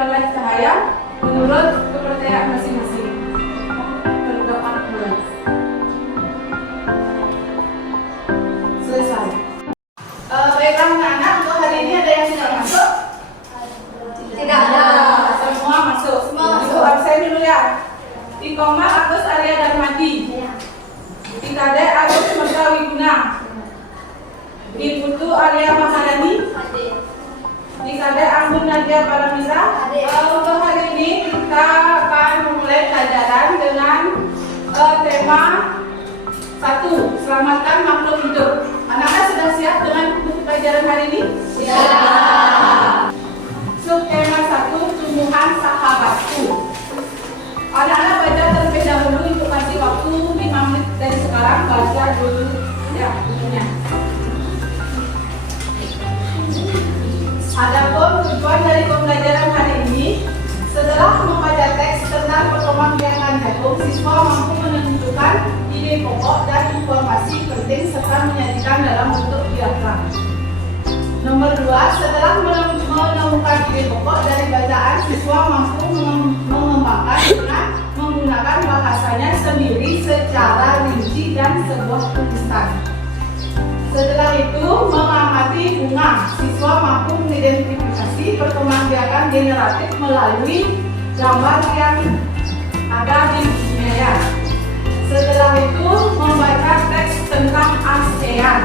oleh cahaya menurut kepercayaan masing-masing. Berdoa mulai. Selesai. Baiklah anak-anak, untuk hari ini ada yang sudah masuk? Tidak ada. Semua masuk. Semua masuk. Ibu absen dulu ya. Ikoma Agus Arya Darmadi. Ikade Agus Merta Wiguna. Iputu Arya Maharani. Ikade Anggun Nadia Paramita. Untuk hari ini kita akan memulai pelajaran dengan tema 1, selamatkan makhluk hidup. Anak-anak sudah siap dengan buku pelajaran hari ini? Siap. Subtema 1, tumbuhan sahabatku. Anak-anak baca terlebih dahulu untuk kasih waktu 5 menit dari sekarang, baca dulu ya bukunya. Adapun tujuan dari pembelajaran hari ini, setelah membaca teks tentang perkembangbiakan jagung, siswa mampu menentukan ide pokok dan informasi penting serta menyajikan dalam bentuk diagram. Nomor 2, setelah menemukan ide pokok dari bacaan, siswa mampu mengembangkan dengan menggunakan bahasanya sendiri secara rinci dan sebuah tulisan. Setelah itu, mengamati bunga, siswa mampu mengidentifikasi perkembangbiakan generatif melalui gambar yang ada di bukunya ya. Setelah itu, membaca teks tentang ASEAN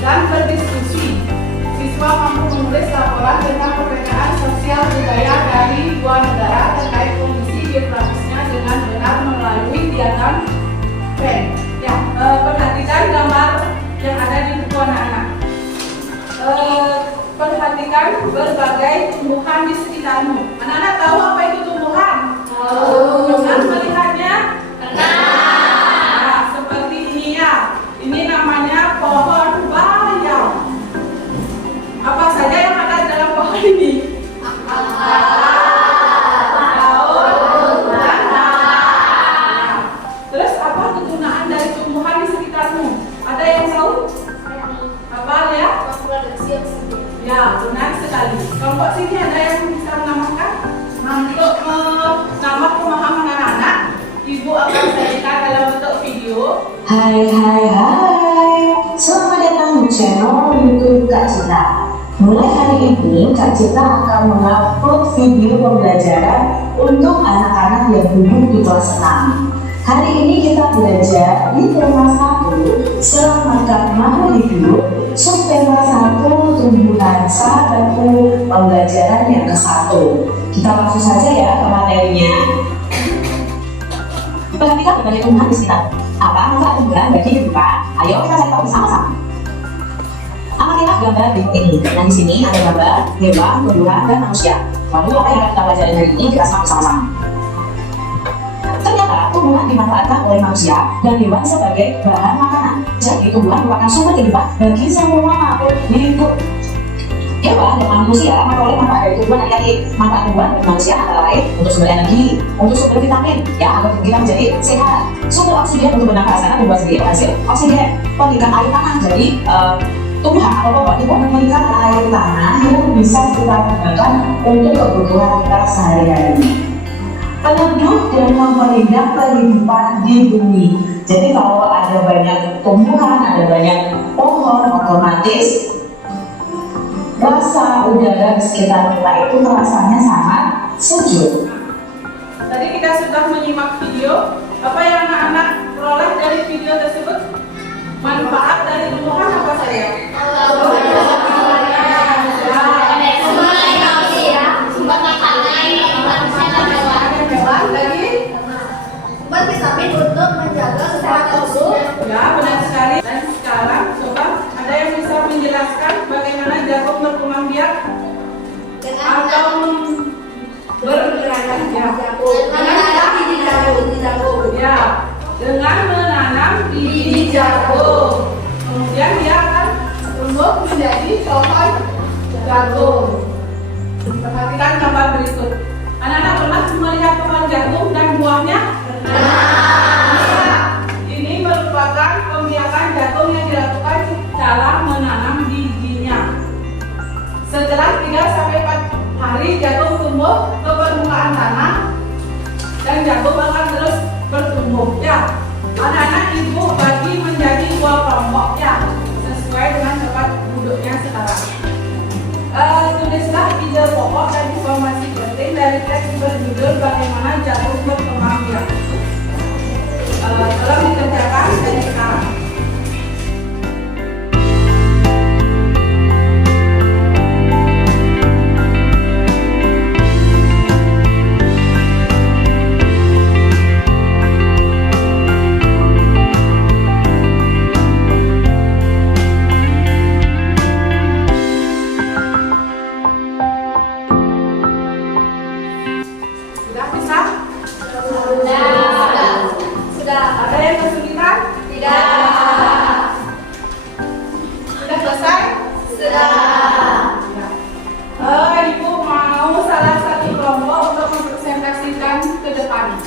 dan berdiskusi. Siswa mampu menulis laporan tentang perbedaan sosial budaya dari dua negara terkait kondisi geografisnya dengan benar melalui diagram Venn. Ya, perhatikan gambar yang ada di buku anak-anak. Perhatikan berbagai tumbuhan di sekitarmu. Anak-anak tahu apa itu tumbuhan? Pernah melihatnya? Nah, seperti ini ya. Ini namanya pohon bayam. Apa saja yang ada dalam pohon ini? Daun dan daun. Terus apa kegunaan dari tumbuhan di sekitarmu? Ada yang tahu? Apa ya? Ya, benar sekali. Kelompok sini ada yang bisa menambahkan? Nah, untuk menambah pemahaman anak-anak, Ibu akan sajikan dalam bentuk video. Hai, selamat datang di channel YouTube Kak Cita. Mulai hari ini, Kak Cita akan mengupload video pembelajaran untuk anak-anak yang duduk di kelas 6. Hari ini kita belajar di tema 1, selamatkan makhluk hidup, subtema 1, tumbuhan sahabatku, pembelajaran yang ke-1. Kita langsung saja ya ke materinya. Perhatikan berbagai tumbuhan di sekitar. Apa manfaat tumbuhan bagi kehidupan? Ayo kita cari tahu bersama-sama. Amatilah gambar berikut ini. Nah, di sini ada gambar hewan, tumbuhan, dan manusia. Lalu apa yang akan kita pelajari hari ini kita simak bersama-sama. Ternyata tumbuhan dimanfaatkan oleh manusia dan hewan sebagai bahan makanan. Jadi tumbuhan merupakan sumber kehidupan bagi semua makhluk hidup. Hewan dan manusia memperoleh manfaat dari tumbuhan yang tadi. Manfaat tumbuhan bagi manusia antara lain untuk sumber energi, untuk sumber vitamin, ya agar tubuh kita menjadi sehat. Sumber oksigen untuk bernafas karena membuat sendiri penghasil oksigen. Pendidikan air tanah, jadi tumbuhan atau pohon itu memberikan air tanah yang bisa kita gunakan untuk kebutuhan kita sehari-hari. Penduduk dan memperindah kehidupan di bumi. Jadi kalau ada banyak tumbuhan, ada banyak pohon, otomatis rasa udara di sekitar kita itu rasanya sangat sejuk. Tadi kita sudah menyimak video. Apa yang anak-anak peroleh dari video tersebut? Manfaat dari tumbuhan apa saja? Vitamin untuk menjaga kesehatan tubuh. Ya, benar sekali. Dan sekarang coba ada yang bisa menjelaskan bagaimana jagung berkembang biak atau bergerakan ya. Dengan menanam biji jagung. Kemudian dia akan tumbuh menjadi pohon jagung. Perhatikan gambar berikut. Anak-anak pernah melihat pohon jagung dan buahnya? Ini merupakan pembiakan jagung yang dilakukan cara menanam bijinya. Setelah 3-4 hari jagung tumbuh ke permukaan tanah dan jagung akan terus bertumbuh ya. Anak-anak ibu bagi menjadi 2 kelompok ya, sesuai dengan tempat duduknya sekarang. Tulislah ide pokok dan informasi penting dari teks berjudul bagaimana jagung berkembang biak. Tolong dikerjakan dari sekarang. Sudah bisa? Sudah. Ada yang kesulitan? Tidak. Sudah selesai? Sudah. Ibu mau salah satu kelompok untuk mempresentasikan ke depan.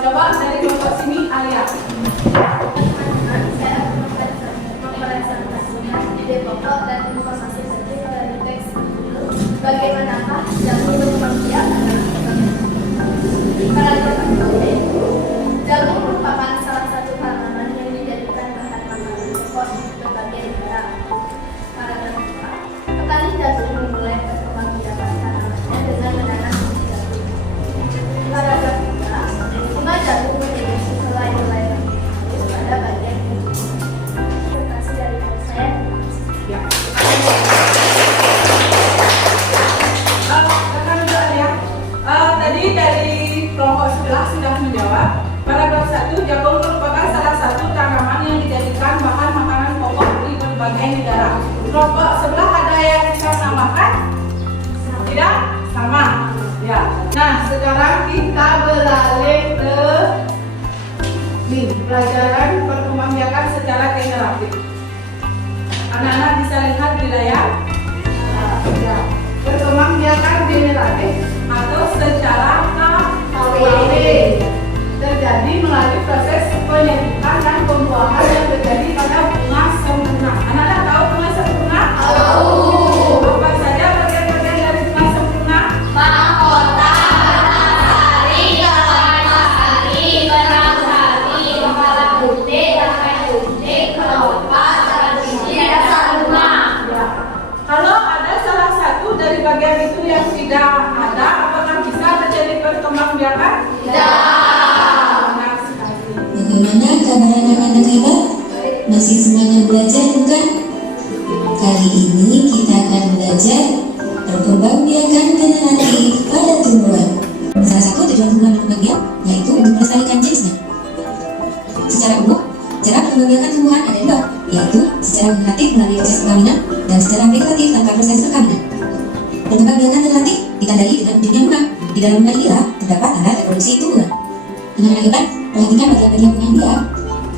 Coba dari kelompok sini, Alia. Saya akan mempresentasikan ide pokok dan informasi penting dari teks berjudul bagaimanakah jagung berkembang biak adalah paragraf pertama. Jagung merupakan salah satu tanaman yang dijadikan bahan makanan pokok di berbagai negara. Paragraf 2. Petani jagung memulai perkembangbiakan tanamannya dengan menanam bibit jagung. Paragraf 3. Bunga jagung memiliki helai-helai halus pada bagian ujung. Presentasi dari saya. Ya. Rekan dulu Alia. Tadi dari kelompok sebelah sudah menjawab. Paragraf 1, jagung merupakan salah satu tanaman yang dijadikan bahan makanan pokok di berbagai negara. Kelompok sebelah ada yang bisa samakan? Tidak? Sama. Ya. Nah, sekarang kita beralih ke pelajaran perkembangbiakan secara generatif. Anak-anak bisa lihat di layar. Ya. Perkembangbiakan generatif atau secara kawin terjadi melalui proses penyembuhan dan pembuahan yang terjadi pada bunga sempurna. Anak-anak tahu bunga sempurna? Tahu. Apa saja bagian-bagian dari bunga sempurna? Mahkota, matahari, matahari, benang sari, kepala putih, rantai putih, kelopak, biji, dasar bunga. Ya. Kalau ada salah satu dari bagian itu yang tidak ada, apakah bisa terjadi perkembangbiakan? Tidak. Benar sekali. Bagaimana kabar anak-anak hebat? Masih semangat belajar bukan? Kali ini kita akan belajar perkembangbiakan generatif pada tumbuhan. Salah satu tujuan tumbuhan berkembang yaitu untuk melestarikan jenisnya. Secara umum, cara perkembangbiakan tumbuhan ada dua, yaitu secara generatif melalui proses perkawinan dan secara vegetatif tanpa proses perkawinan. Perkembangbiakan generatif ditandai dengan wujudnya bunga. Di dalam bunga inilah terdapat alat reproduksi tumbuhan. Anak-anak hebat, perhatikan bagian-bagian bunga ini ya.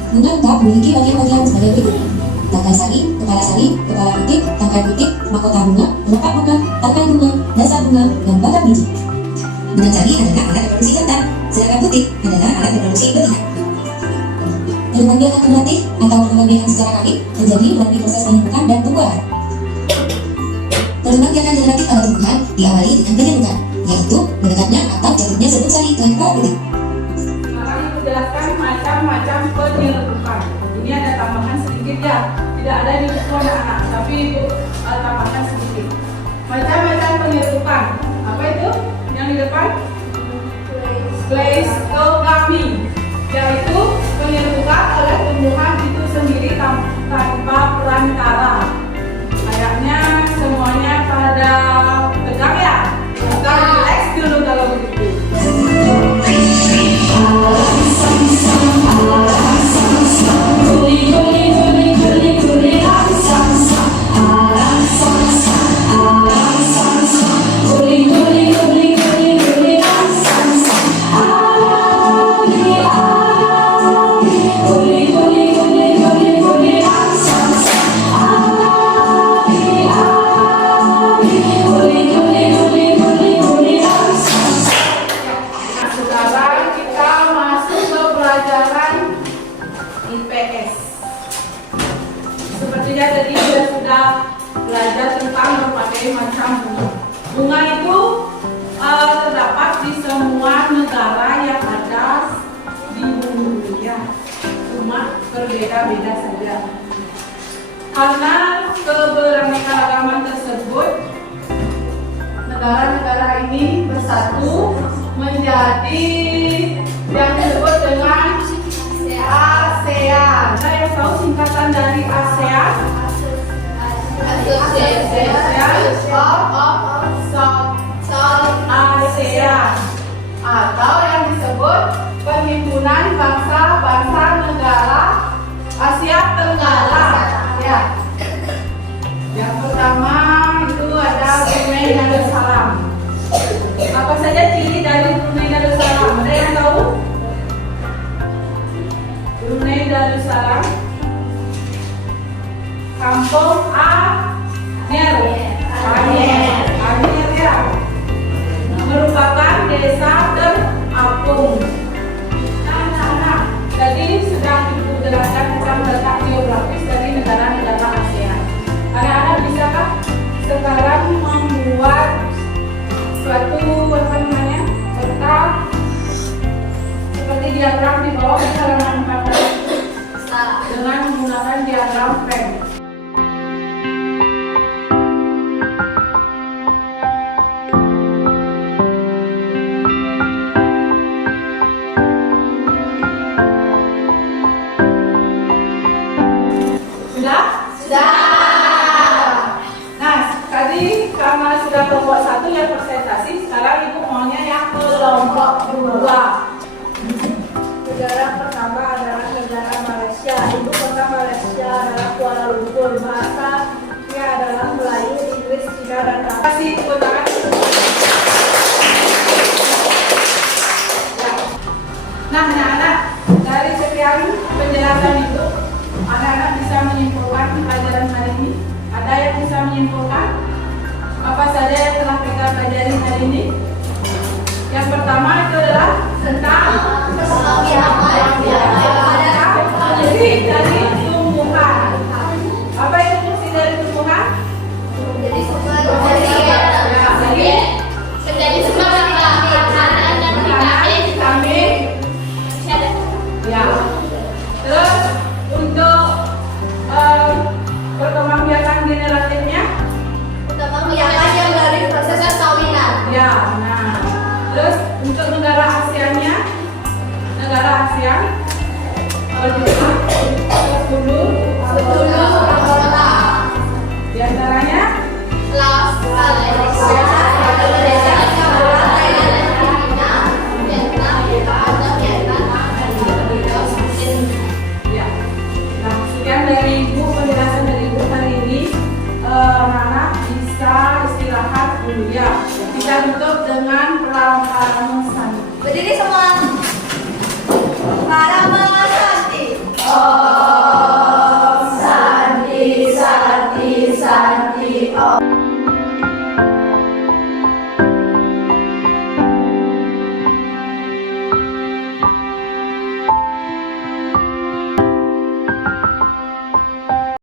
Bunga lengkap memiliki bagian-bagian sebagai berikut: tangkai sari, kepala putih, tangkai putih, mahkota bunga, kelopak bunga, tangkai bunga, dasar bunga, dan batang biji. Benang sari adalah alat reproduksi jantan, sedangkan putih adalah alat reproduksi betina. Perkembangbiakan generatif atau perkembangbiakan secara kawin terjadi melalui proses penumbuhan dan pembuahan. Perkembangbiakan generatif pada tumbuhan diawali dengan penyerukan, yaitu mendekatnya atau jatuhnya sebut sari ke kepala putih. Sekarang Ibu jelaskan macam-macam penyerukan. Ini ada tambahan sedikit ya, tidak ada di buku anak-anak, tapi Ibu tambahkan sedikit. Macam-macam penyerukan. Apa itu? Yang di depan? Pleistogamy, yaitu penyerukan oleh tumbuhan itu sendiri tanpa perantara. Kayaknya semuanya pada tegang ya? Kita relax dulu kalau begitu. Sepertinya tadi kita sudah belajar tentang berbagai macam bunga. Bunga itu berbeda-beda saja. Karena keberaneka-ragaman tersebut, negara-negara ini bersatu menjadi yang disebut dengan ASEAN. Nah, yang tahu singkatan dari ASEAN? ASEAN, atau yang disebut Perhimpunan Bangsa-Bangsa Negara Asia Tenggara. Ya. Yang pertama itu ada Brunei Darussalam. Apa saja ciri dari Brunei Darussalam? Ada yang tahu? Brunei Darussalam, Kampung Anyer ya, merupakan desa terapung. Nah, tadi sudah ibu jelaskan tentang letak geografis dari negara-negara ASEAN. Anak-anak bisakah sekarang membuat suatu peta seperti diagram di bawah di halaman 14 dengan menggunakan diagram Venn? Sudah kelompok 1 yang presentasi, sekarang ibu maunya yang kelompok 2. Negara pertama adalah negara Malaysia. Ibu kota Malaysia adalah Kuala Lumpur. Bahasanya adalah Melayu, Inggris, Cina, dan Arab. Kasih tepuk tangan. Ya. Nah, anak-anak, dari sekian penjelasan itu, anak-anak bisa menyimpulkan pelajaran hari ini. Ada yang bisa menyimpulkan apa saja yang telah kita pelajari hari ini? Yang pertama itu adalah tentang fungsi dari tumbuhan. Apa itu fungsi dari tumbuhan? Menjadi semangat, makanan dan vitamin. Ya. Terus untuk perkembangbiakan generatifnya? yang dari proses perkawinan. Ya, nah. Terus untuk negara ASEAN-nya, negara ASEAN, Anggota. di antaranya Laos, Malaysia, Indonesia, Singapura, Thailand, Filipina, Vietnam, ya. Nah, sekian dari ibu, penjelasan dari ibu hari ini. Anak-anak bisa istirahat dulu ya. Kita tutup dengan Pramana Santi. Berdiri semua. Pramana Santi.